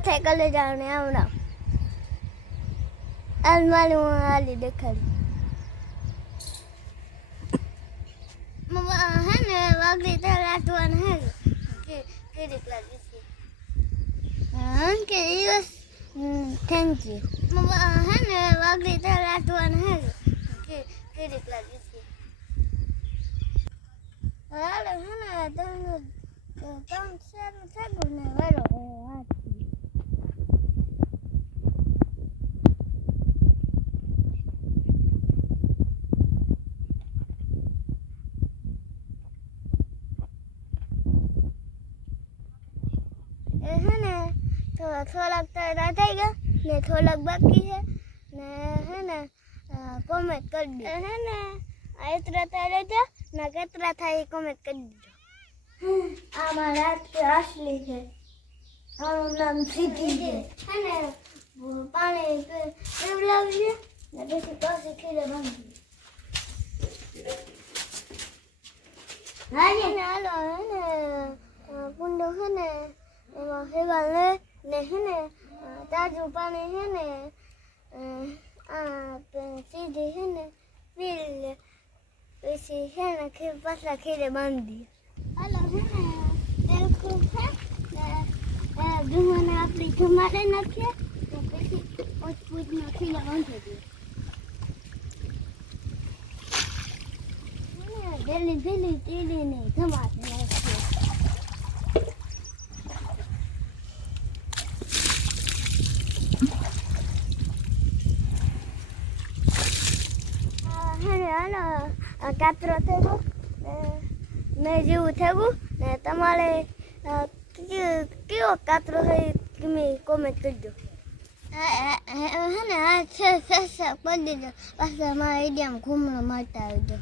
થાય કલેજા ને આવડા આલ માલી હું આલી દેખાડી મમ્મા હે ને વાગડી તો લાટવાનું હે કે કેરીક લાગી છે હા કે યસ થેન્ક યુ મમ્મા હે ને વાગડી તો લાટવાનું હે કે કેરીક લાગી છે હાલે હે ને તમ સારું થાગું ને વાલો વાત है ना થોડાક તૈયાર થઈ ગયા ને થોડાક બાકી છે ને હે ને કોમેન્ટ કરી દે હે ને એટલા તૈયાર છે ને કેટલા થાય કોમેન્ટ કરી દીધો આમાં રાત asli છે આનું નામ સીધી છે હે ને પાણી પીવડાવીએ ને પછી પાછી ખીરે બાંધી હાજી ને હાલો હે ને કુંડો હે ને એમાં ભેગા ને હે ને તાજું પાણી હે ને સીધી હે ને પી લે પછી હે ને પાછા ખીરે બાંધી હાલો હે ને તેલ ખૂબ છે ને ધુમાને આપણી ધુમાડે નાખીએ ને પછી પોચપૂચમાં ખીરે બાંધી દઈએ ડેલી ડેલી તીડીને ધમાડે નાખીએ હાલો કાતરો થયો મેં જેવું થયું ને તમારે કેવો કાતરો હોય તમે કોમેન્ટ કરજો હે ને હા છે કરી દીધો પાછા મારા એરિયામાં ઘૂમણો મારતા આવજો